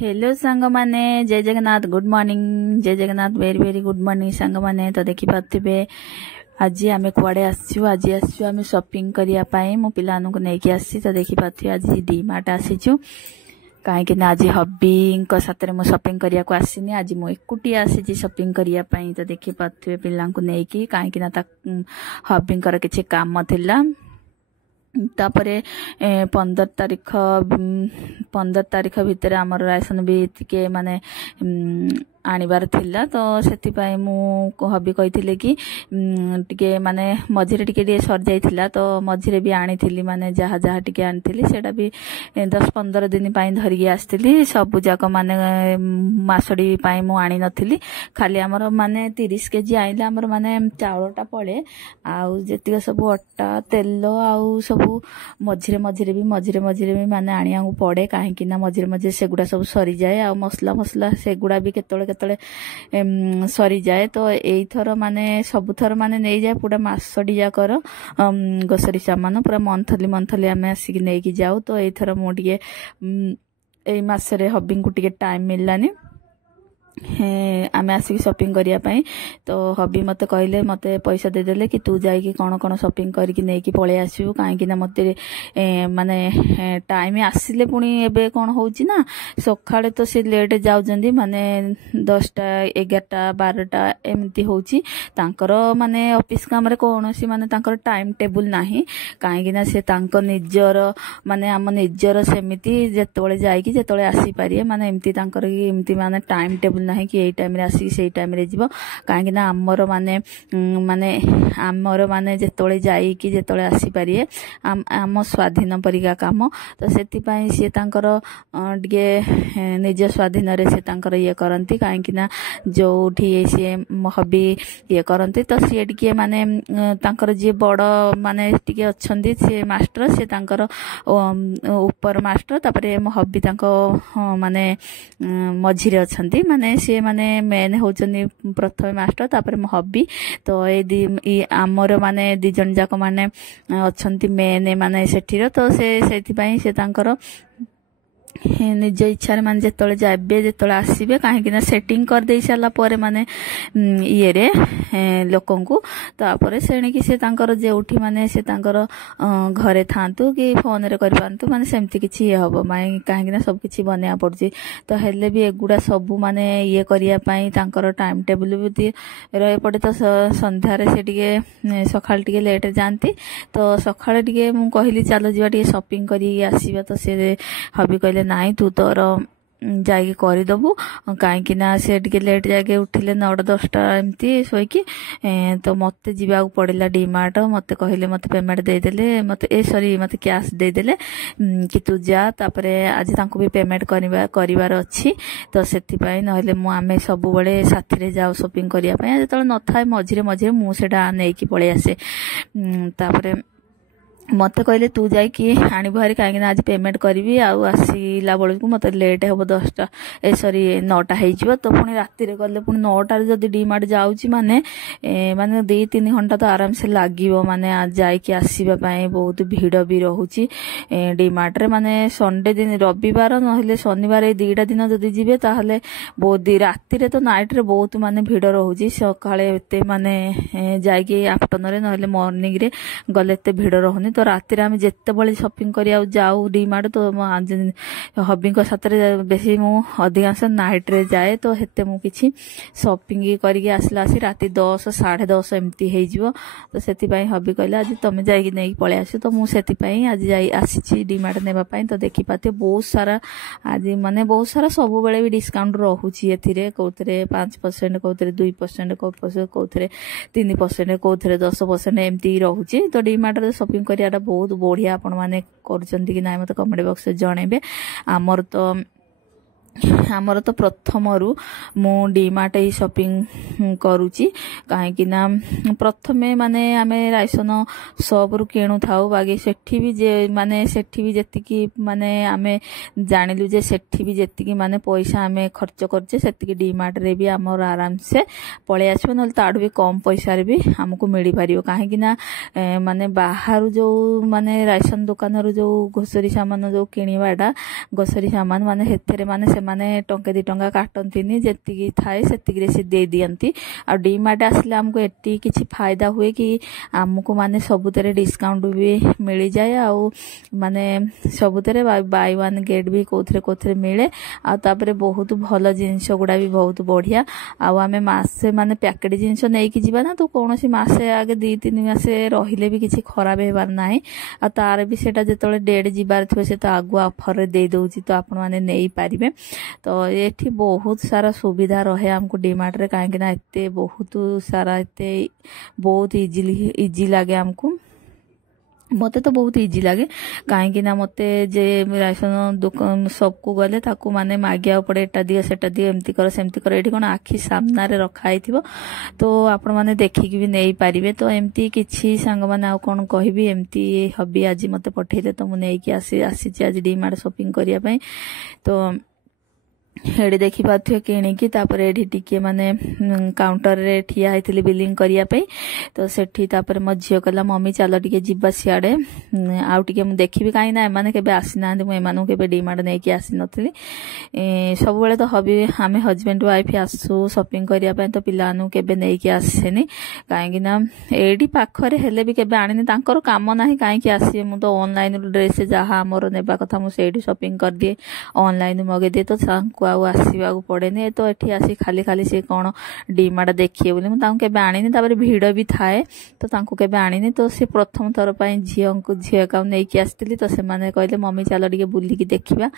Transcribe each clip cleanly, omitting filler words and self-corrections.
Hello सांग माने जय जगन्नाथ गुड मॉर्निंग जय Jagannath very very good morning सांग माने तो देखि पाथिबे आज आमे कुआडे आसीछु आज आसीछु आमे शॉपिंग करिया पाए मो पिलानु को नेकी आसी तो देखि पाथि आज डी मार्ट आसीछु काहे कि ना आज हब्बी को साथरे मो शॉपिंग करिया को आसीनी आज मो एकुटी आसी शॉपिंग करिया पाए तो देखि पाथिबे पिलां को नेकी काहे कि ना ता हब्बी कर किछि काम थिला तापरे 15 तारीख भितर आमर राशन भी टिके माने आनिबार थिला तो सेति पाई मु हबी कहिथिले कि टिके माने मझिरे टिके सर जाइथिला तो मझिरे भी आनिथिली माने जहा जहा टिके आनिथिली सेटा भी 10-15 दिन पाई धरिकी आस्थिली सब जाक माने मासडी पाई मु आनी नथिली खाली हमर माने 30 केजी आइला हमर माने चावलटा पळे आउ जेतिक सब अट्टा तेल आउ सब मझिरे भी माने आनिया पड़े कहीं ना मझिरे सेगुड़ा सब सरी जाए आ मसला सेगुड़ा भी केतले सरी जाए तो एई थर माने सब थर माने नहीं जाए पूरा मासडी जाकर ग्रोसरी सामान पूरा मंथली आमे आसिक नेकी जाऊ तो एई थर मो टिके एई मासरे हब्बी को टिके टाइम मिललानी आमे आसिक शॉपिंग करिया पाई तो हबी मते कहले मते पैसा दे देले कि तू जाई कि कोन शॉपिंग करिक नेकी पळे आसिबो काहे कि ना मते माने टाइम आसिले पुनी एबे कोन होउची ना सखाळे तो से लेट जाउ जंदी माने 10टा 11टा 12टा एमती होउची तांकर माने ऑफिस काम रे कोनोसी माने तांकर टाइम टेबल नाही काहे कि ना से तांकर निजर माने हम निजर सेमिति जेतोळे जाई कि जेतोळे आसी पारिए माने एमती तांकर एमती माने टाइम टेबल नहीं कि एई टाइम रे आसी सेई टाइम रे जीवो काहे ना हमर माने जेतोळे जाई कि जेतोळे आसी पारिए आम स्वाधीन परिका काम तो सेति पई से तांकर टिके निज स्वाधीन रे से तांकर ये करंती काहे ना जोठी से हबी ये करंती तो से टिके माने तांकर जे बड़ माने टिके अछंती से मास्टर से तांकर ऊपर मास्टर तापरे हबी तांको माने मझिरे अछंती माने से माने मेन होचनी प्रथम मास्टर तापर हबी तो ए आमर माने दी जन जाक माने अछंती मेन माने सेठीर तो सेति पई से तांकर निज इच्छा माने जेतोळे जाबे जेतोळे आसीबे काहे कि ना सेटिंग कर देई साला परे माने ये रे लोकन को तापरे सेणी कि से तांकर जेउठी माने से तांकर घरे थांतु कि फोन रे कर पांतु माने सेमति किछि ये हबो माने काहे कि ना सब किछि बनेया पड़छि तो हेले भी एगुडा सब माने ये करिया पई तांकर टाइम टेबल भी रहे पड़े तो संध्या रे से टिके सखाल टिके लेट जानती तो सखाले टिके मु कहली चलो जीवा टिके शॉपिंग करी आसीबा तो से हबी कहले नाई तू तोर जाके करदबु कहीं ना से टिके लेट जाके उठिले 9-10टा एमती सोईकी तो मते जीवा पड़ेला डी मार्ट मते कहले मते पेमेंट दे देले मते सॉरी मते कैश दे देले कि तू जा तापरे आज तांको भी पेमेंट करिवार अछि तो सेति पई नहले मु आमे सब बळे साथी रे जाऊ शॉपिंग करिया पई जतले न थाए मझिरे मु सेटा नेकी पळे आसे तापरे मते कहले तू जाई कि आनी भारी काहे आज पेमेंट करबी आउ आसीला बळकु मते लेट हेबो 10टा सॉरी 9टा हे जिवो तो पुनी राती रे गले पुनी 9टा रे जदी डी मार्ट जाउची माने 2-3 घंटा तो आराम से लागिवो माने आज जाई कि आसीबा पई बहुत भीड़ भी रहूची डी मार्ट रे माने संडे दिन रविवार नहले शनिवार ए 2टा दिन जदी जिवे ताहले बहुत राती रे तो नाइट रे बहुत माने भीड़ रहूची सकाळे एते माने जाई कि आफ्टरनून रे नहले मॉर्निंग रे गले एते भीड़ रहउनी तो राति रे आमे जेते बळे शॉपिंग करिया जाऊ डी मार्ट तो हब्बी को साथरे बेसी मु अधिकांश नाइट रे जाए तो हेते मु किछि शॉपिंग करिके आसला आसी राति 10-10:30 एमती हे जिवो तो सेति पई हब्बी कहला आज तमे जाई कि नै पळे आसी तो मु सेति पई आज जाई आसीछि डी मार्ट नेबा पई तो देखि पाते बहुत सारा आज माने बहुत सारा सब बेले भी डिस्काउंट रहूची एथिरे कोथरे 5% कोथरे 2% कोथरे 3% कोथरे 10% एमती रहूची तो डी मार्ट रे शॉपिंग करिया बहुत बढ़िया आपण माने करचंती कि नाय मते कमेंट बॉक्स रे जणेबे आमर तो प्रथमरु मु डी मार्ट ही शॉपिंग करूची काहे कि ना प्रथमे माने आमे राइसन सब रु केणु थाउ बागे सेठी भी जे माने सेठी भी जेतिकी माने आमे जानिलु जे सेठी भी जेतिकी माने पैसा आमे खर्च करचे सेतिकी डी मार्ट रे भी हमर आराम से पळे आछो नल ताडू भी कम पैसा रे भी हमको मिली पारियो काहे कि ना माने बाहर जो माने राइसन दुकान रु जो ग्रोसरी सामान जो किनिबाडा ग्रोसरी सामान माने हेथरे माने ସେମାନେ टंके 2 टंका काटंतीनी जेतिकी थाए सेतिकी से दे दियंती आ डीमार्ट आसले हमको एटी किछि फायदा हुए कि हमको माने सबुतरे डिस्काउंट भी मिल जाए आ माने सबुतरे बाय वन गेट भी कोथरे मिले आ तापरे बहुत भल जिनस गुड़ा भी बहुत बढ़िया आ आमे मासे माने पैकेट जिनस नहीं कि जीवा ना तो कोनोसी मासे आगे 2-3 मासे रहिले भी किछि खराब हेबार नाही आ तार भी सेटा जेतले डेट जीवार थो से तो आगु ऑफर रे दे दोची तो आपण माने नहीं पारिबे तो एठी बहुत सारा सुविधा रहे हमको डीमार्ट रे काहे ना एते बहुत सारा एते बहुत इजी लगे हमको मते तो बहुत इजी लगे कहीं ना मते जे राशन दुकान सबको गले ताकू माने मागिया पड़े एटा दियो सेटा दियो एमती कर सेमती कर एठी कोन आखी सामना रे रखा हिथिबो तो आपण माने देखिक भी नहीं पारिबे तो एमती किछि संग माने आ कोन कहबी एमती हबी आज मते पठेले तो मु नै कि आसी आज डीमार्ट शॉपिंग करिया पई तो हेडे देखि पाथ्य किणिकी तापर एठी टिके माने काउंटर रे ठिया हैथिली बिलिंग करिया पे तो सेठी तापर म झियो कला मम्मी चलो टिके जिबा सियाडे आउ टिके मु देखिबी काई ना माने केबे आसी ना मु एमानु केबे डीमार्ट नै कि आसी नथली सब बेले तो हबी हमें हस्बैंड वाइफ आसु शॉपिंग करिया पे तो पिलानु केबे नै कि आसेनी काई ना एडी पाखरे हेले भी केबे आनिनी तांकर काम नाही काई कि आसी मु तो ऑनलाइन ड्रेस जहा हमर नेबा कथा मु सेठी शॉपिंग कर दिए ऑनलाइन मगे दे तो सांको आउ आसीबा पड़ेनी तो एठी आसी खाली खाली से कौन डीमार्ट देखिए बोले मुझे आनी तापर भिड़ भी थाए तो तांको केबे आनी तो सी प्रथम थर पर झील का नहीं आसती तो से माने कहले मम्मी चलो टिके बुलिकी देखिबा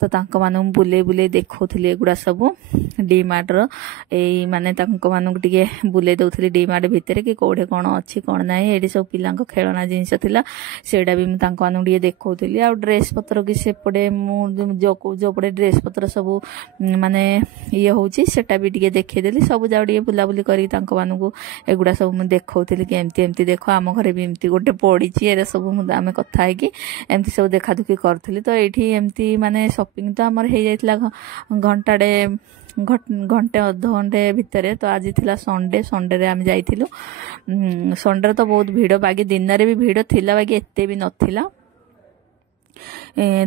तो तांको मानु बुले बुले देखौथली एगुडा सब डीमार्ट रो एई माने तांको मानु टिके बुले दउथली डीमार्ट भितर कि कोडे कोन अछि कोन नाही एडी सब पिलांको खेलना जिंस थिला सेडा भी तांको मानु टिके देखौथली आ ड्रेस पत्र कि सेपडे मु जो पड़े ड्रेस पत्र सब माने ये होची सेटा भी टिके देखेदेली सब जाउ टिके बुलाबुली करी तांको मानकु एगुडा सब मु देखौथली कि एमती एमती देखो आम घरे भी एमती गोटे पड़ीची एरे सब मु आमे कथा है कि एमती सब देखा दुखी करथली तो एठी एमती माने शॉपिंग तो हमर हे जाइतला घंटाडे घंटे अध घंटे भितर तो आज थिला संडे रे आमे जाइथिलु संडे तो बहुत भीड़ बाकी दिन रे भी भीड़ थिला बाकी एते भी नथिला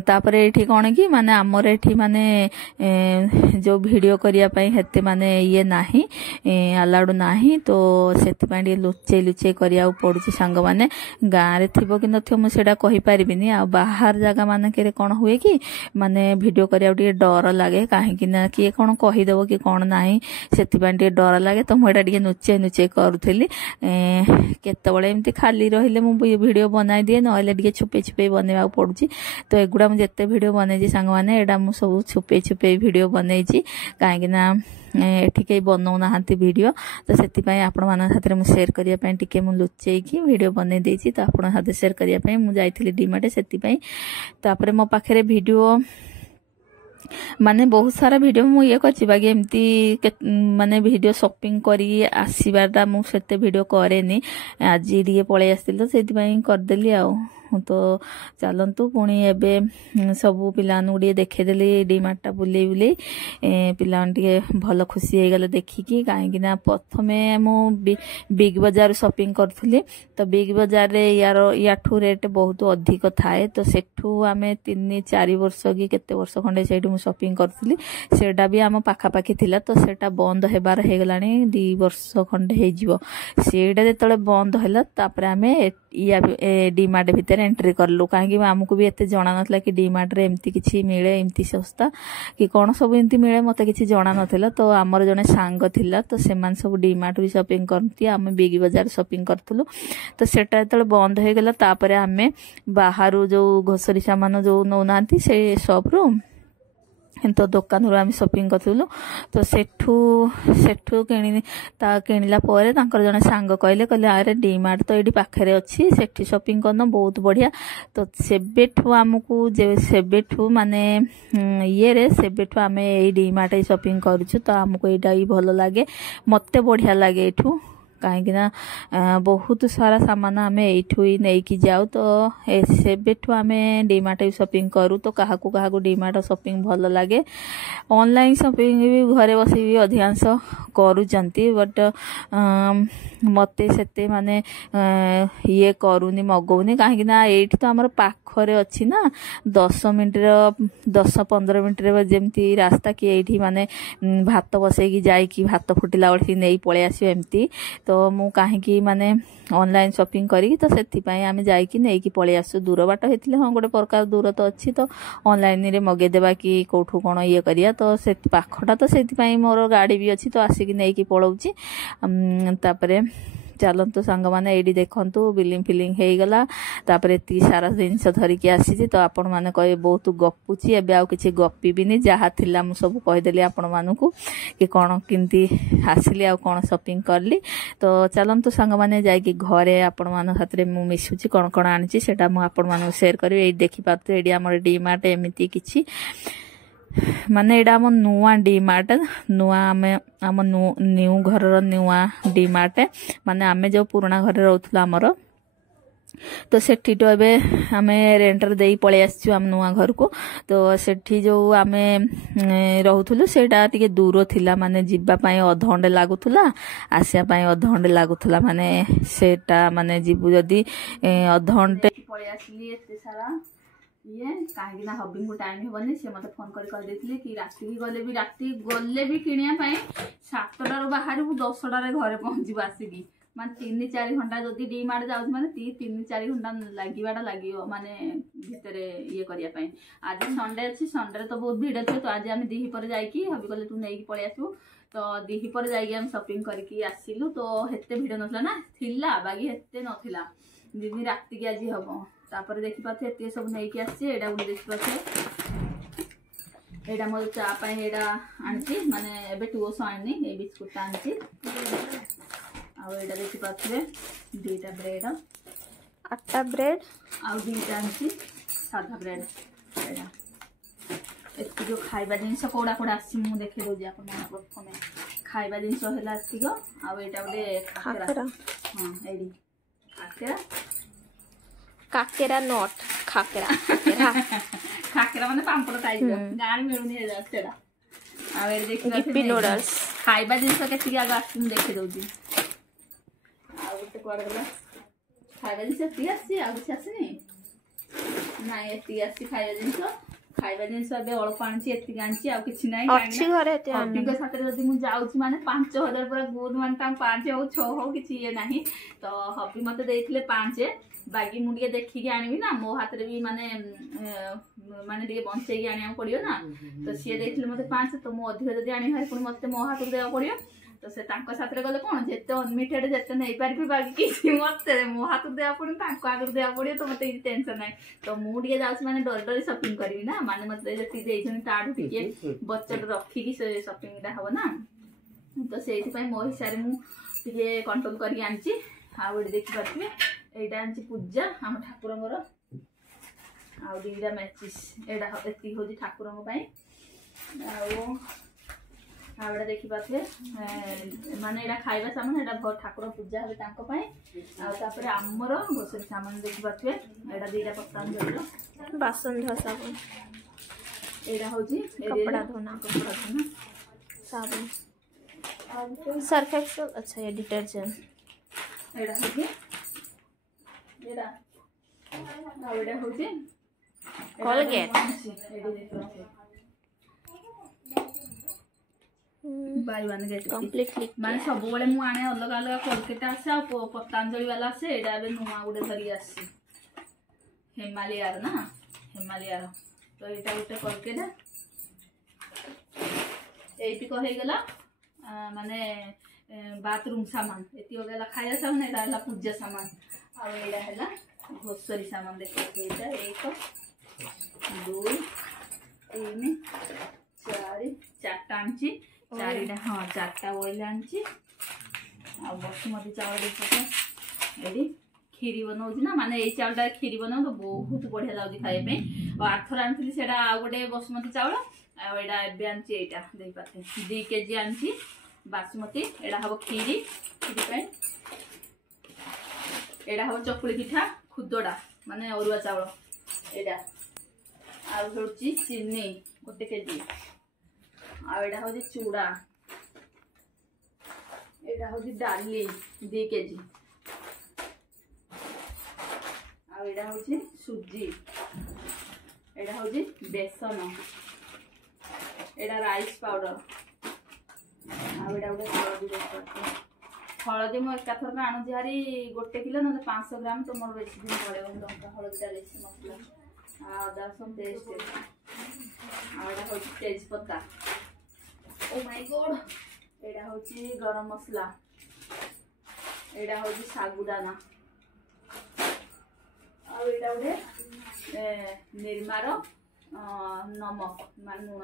तापर एठी कोन कि माने हमर एठी माने जो वीडियो करिया पई हेते माने ये नाही अलाउड नाही तो सेति पई लुचे करिया पड़ुची संग माने गां रे थिबो कि नथियो मु सेडा कहि पारिबिनी आ बाहर जगह माने के कोन हुए कि माने वीडियो करिया टिके डर लागे काहे कि ना कि कोन कहि देबो कि कोन नाही सेति पई टिके डर लागे तो मु एडा टिके नुचे करूथली केतबळे एमती खाली रहिले मु वीडियो बनाई दिए नहले टिके छुपे बनेबा पड़ुची तो एगुड़ा मुझे जिते वीडियो बनई सांग मैंने एडा मु सब छुपे वीडियो बनई कहीं एठी कई बनाऊ ना वीडियो तो से आपण मान साथ में शेयर करने टिके मु लुचेकी वीडियो बनई देछि तो आपण साथ शेयर करने मु जाइथिली डीमार्ट से तापर मो पाखे वीडियो माने बहुत सारा वीडियो मु ये करछि बाकी एमती माने वीडियो शॉपिंग करी आसीबाटा मु सेते वीडियो करेनी आज टिके पळे आस्तिल तो सेति पई कर देली आ तो चलतु पुणी एबे सबू पिलानु देखेदेली डीमार्ट बुले बुले पिला भल खुशी हो गले देखिकी कहीं प्रथमे मु बिग बाजार शॉपिंग करूली तो बिग बाजार रे याठू रेट बहुत अधिक थाए तो सेठू आमे 3-4 वर्ष कि केते वर्ष खंडे सेठू मु शॉपिंग करूली सेटा भी आम पाखापाखी थिला तो सेटा बंद हेबार हे गलानी 2 वर्ष खंडे हे जिवो सेटा जेतले बंद हैला तापर आमे डीमार्ट भीतर एंट्री करलु कहीं आमको भी एते जना नथला कि डीमार्ट रे एमती किछि मिले एमती सस्ता कि कौन सब एमती मिले मते किछि जना नथला तो आमर जने सांग थिला तो सेमान सब डीमार्ट भी शॉपिंग करती आमे बिग बाजार शॉपिंग करथुलु तो सेटा जेतले बंद हो गला तापर आमे बाहरु जो घोसरी सामान जो नौनांती से शॉप रो तो दुकान रो आम शॉपिंग करूँ तो सेठू किणिला पर जने सांग कहले अरे डीमार्ट तो ये पाखे अच्छी सेठी शॉपिंग करना बहुत बढ़िया तो सेबेठू आमको सेबेठू माने ये रे सेबेठू आमे डीमार्ट शॉपिंग करूँ तो आमको यहाँ ही भल लगे मते बढ़िया लगे एठू कहीं बहुत सारा सामान आम यू ही नहीं जाऊ तो सेबेठू आम डीमार्ट शॉपिंग करूँ तो क्या क्या डीमार्ट शॉपिंग भल लगे ऑनलाइन शॉपिंग भी घरे बस भी अधिकांश करूँच बट मते से माने ये करूनी मगौनी कहीं ये तो आमर पाखरे अच्छी ना 10-15 मिनट जमती रास्ता कि ये माने भात बसैकी जाइकी भात फुटिला बेल नहीं पलि आस एमती तो मु कहीं माने ऑनलाइन शॉपिंग करी तो से आम जाइकी नहीं पलि आसु दूर बाट होते हाँ गोटे प्रकार दूर तो अच्छी तो ऑनलाइन रे मगेदेबा कि कौठू कौन ये करिया तो से पाखटा तो से मोर गाड़ी भी अच्छी तो आसिक नहीं पलाऊँगी तापरे चलतु सांग मैंने ये देखु बिलिंग फिलिंग हो गला तापर ये सारा जिन धरिकी आसी तो आपण मैंने कहे बहुत गपुची एवं आउ कि गपीबिनी जहाँ थिला मु सब कहीदेली आपण मानू कि कौन किंती आसिली आ कौन शॉपिंग करली तो चलतु सांग मैंने जाकि घरे आपण मान साथ मु मिशुची कौन कौन आनी से आपण मानू शेयर करी ये देखिपे ये आम डीमार्ट एमती किसी माने एडा आम नुआ डीमार्ट नुआ आम न्यू घर नुआ डीमार्ट माने आमे जो पुराना घर रोथुला आमर तो सेठी तो एबे आमे रेंटर देई पळे आछू आम नुआ घर को तो सेठी जो आमे रहउथुलु सेटा टिके दूर थिला माने जिब्बा पई अध घंटे लागुथुला आसिया पई अध घंटे लागुथुला माने सेटा माने जिबु जदी अध घंटे पळे आछली एते सारा ये कहीं हबी को टाइम हेनी सी मत फोन कर कि राति गले भी किणा 7टार बाहर 10टार घरे पहुँचू आसिकी माने 3-4 घंटा जदि डीमार्ट जाऊँ माने 3-4 घंटा लगे माने भितर ये करने आज संडे अच्छी संडे तो बहुत भिड़ थी तो आज आम दीपर जाकि हबी कहले तू नहीं पलि आसू तो दीपर जाम शॉपिंग करके आसिलु तो हेते भिड़ नथला ना थिला बाकी हेते नथिला दिन राति आज हम तापर देखी पाथे एते सब नहीं कि आसी एडा गुड देखी पाथे एडा मोर चा पाए एडा आंची माने एबे टुओस आनी ए बिस्कुट आंची आ एडा देखी पाथे दुईटा ब्रेड 8टा ब्रेड आ दुईटा आंची सादा ब्रेड एडा एत जो खाइबा जिंस कोडा कोडा आसी मु देखि दो जे आपन प्रथमे खाइबा जिंस होला आसी गो आ एडा गोटे खाकेरा हां एडी खाकेरा काकेरा नॉट खाकेरा खाकेरा खाकेरा माने पांपड़ टाइप गान मिलुनी हे सेडा आ वे देखि गिप्पी नूडल्स खाइबा जिंस केति आग आसी देखि दउजी आ गोटे कोड गला खाइबा जिंस पियासी आ कुछ आसीनी ना एति आसी खाइबा जिंस बे अल्प आंची एति आंची आ किछि नाही अच्छी घरे एति आंटी के साथ जदी मु जाउची माने 5000 पूरा गुड मान ता 5 हो 6 हो किछि ये नाही तो हबी मते देथिले 5 बाकी मुझे देखिकी आनी ना मो हाथ भी माने माने बंचे आने पड़ो ना तो सी देखिले मत 5 तो मु अधिक जब आनी भाई मत मो हाथ को देवा पड़ो तो से साथ गले कौन जिते अनलिमिटेड जिते नहीं पारि बाकी किसी मत मो हाथ को देवा पड़ो आगे देवा पड़ो तो मत टेंशन ना तो मुझे जाऊँ माने डर डर शॉपिंग करी ना माने मत जी बचत रखिकी से शॉपिंग हम ना तो से मो हिसाब मुझे कंट्रोल करके आनी आउ देखिपे एटा आंची पूजा आम ठाकुर आउटा मैचिस एटा एति हो ठाकुर आउटा देखी पाथे माने एटा खाइबा सामान एटा ठाकुर पूजा हे तापर आमर गोसरी सामान देखी पाथे एटा दीटा पतंजलि बासन धोआ साबुन एटा होजी कपड़ा धोना साबुन सर्फ एक्सेल अच्छा ये डिटर्जेंट एटा होजी एटा आउटा होजी Colgate buy one get completely माने सब बेले मु आने अलग अलग कोलगेट आसे आ पतंजलि वाला से एटा बे नुआ गुडे धरी आसी हिमालयर ना हिमालयर तो एटा गुटे कोलगेट एटी को हे गला माने बाथरूम सामान एती हो गला खाया सामान एटा हला पूजा सामान आ एटा हला ग्रोसरी सामान देखो एटा 1 2 3 4 4टा आंची 4टा हाँ 4टा ऑयल आंची आ बासमती चावल देखो एडी खीरी बनाउजी ना माने ए चावलटा खीरी बनाउ तो बहुत बढ़िया लागी खाए पे और आथर आनथली सेटा आ गोटे बासमती चावल आ एडा एबे आंची एटा देई पाथे 2 केजी आंची बासमती एडा हम खीरी खीरी एडा हम चकुली पिठा खुदड़ा माने अरुआ चावल एडा आउ चीनी गोटे केजी आड़ा हूँ चूड़ा एडा हूँ डाली 2 केजी आड़ा हूँ सुजी एडा हूँ बेसन एडा राइस पाउडर आड़ा गोटे हलदी मुझे एकाथरक आणुची हारी 1 किलो ना 500 ग्राम तो मोर बेसी दिन पड़े लंका हलदीटा बेसी मसला अदा रसुण पेस्ट आड़ा हूँ तेजपत्ता ओ माय गॉड एडा हूँ गरम मसला एडा हूँ सागुदाना आड़ा गोटे निर्मार नमक मान लुण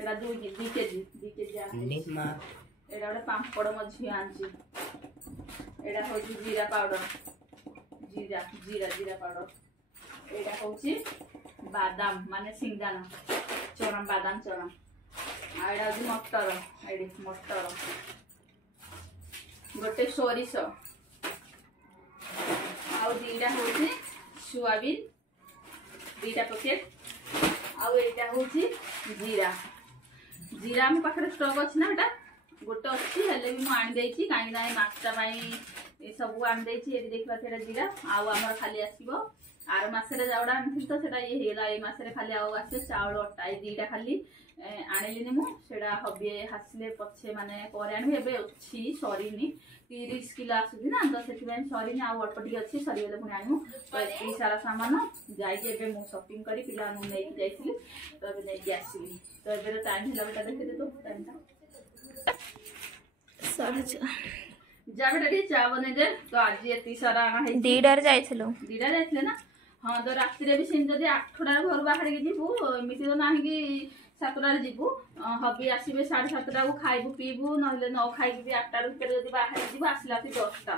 एडा 2 केजी एडा गोटे पापड़ मो झी आनी एडा हूँ जीरा पाउडर जीरा जीरा जीरा पाउडर एडा हूँ बादाम माने सिंगदाना चना बादाम चना आड़ा हूँ मटर एडी मटर गोटे सोरिष आउ 2टा हूँ सोयाबीन 2टा पैकेट आउ एटा हूँ जीरा जीरा आम पाखे स्टक अच्छी ना एटा गोटे अच्छी हेल्ले भी मुझे कहीं माछटा सब आनी देखा जीरा आमर खाली आसो आर मसरे जाऊड़ा आनी तो ये मसरे खाली आसे चाउल अटा 2टा खाली आनिली मुझे हबे हासिले पछे माने आनी अच्छी सरीनी 30 किलो आसूसी ना तो से सरीनी आल्प टी अच्छी सरीगले पुणी आनू तो ये सारा सामान जाइए शॉपिंग करी पिला नहीं जाइली तो नहीं आसली तो ये टाइम है बेटा देखते तो टाइम जा बेटा टी चा बन दे तो आज ये सारा आना है 2टार जाइथिलो ना हाँ तो राति भी सेम जब 8टार घर बाहर जीवु एमती तो ना कि 7टार जीवु हबी आसबे 7:30 को खाइबु पीबु ना न खाइक भी 8टार भर जब बाहर जीव आसला 10टा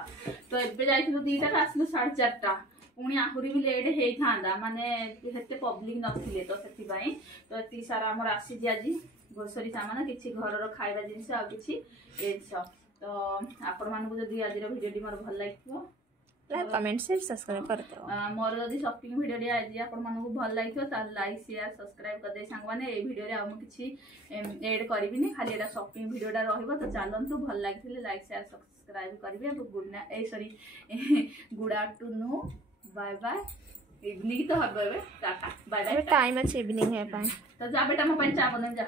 तो एबे जाइथिलु 2टार आसलु 4:30 पुणी आहरी भी लेट होता माने हेते पब्लिक नथिले तो सेथिबाई तो एति सारा हमर आसी आज ग्रोसरी सामान किसी घर खाଇବା जिनस आ किसी जिनस तो आपण मानक जदि आज भिडियो मोर भल लगे लाइक कमेंट शेयर सब्सक्राइब करते मोर जदि शॉपिंग भिडियो आज आपण मानक भल लगे लाइक शेयर सब्सक्राइब कर दे सांग माने ए भिडियो रे आ किसी ऐड करिबिनी खाली एटा शॉपिंग भिडियोटा रहइबो तो चलंतु भल लागिथिले लाइक शेयर सब्सक्राइब करिवे गुड नाइट ए sorry good afternoon bye bye evening तो हबे टाटा बाय बाय टाइम अच्छे इवनिंग है पाए तो जा बेटा मो पाई चा बने जा।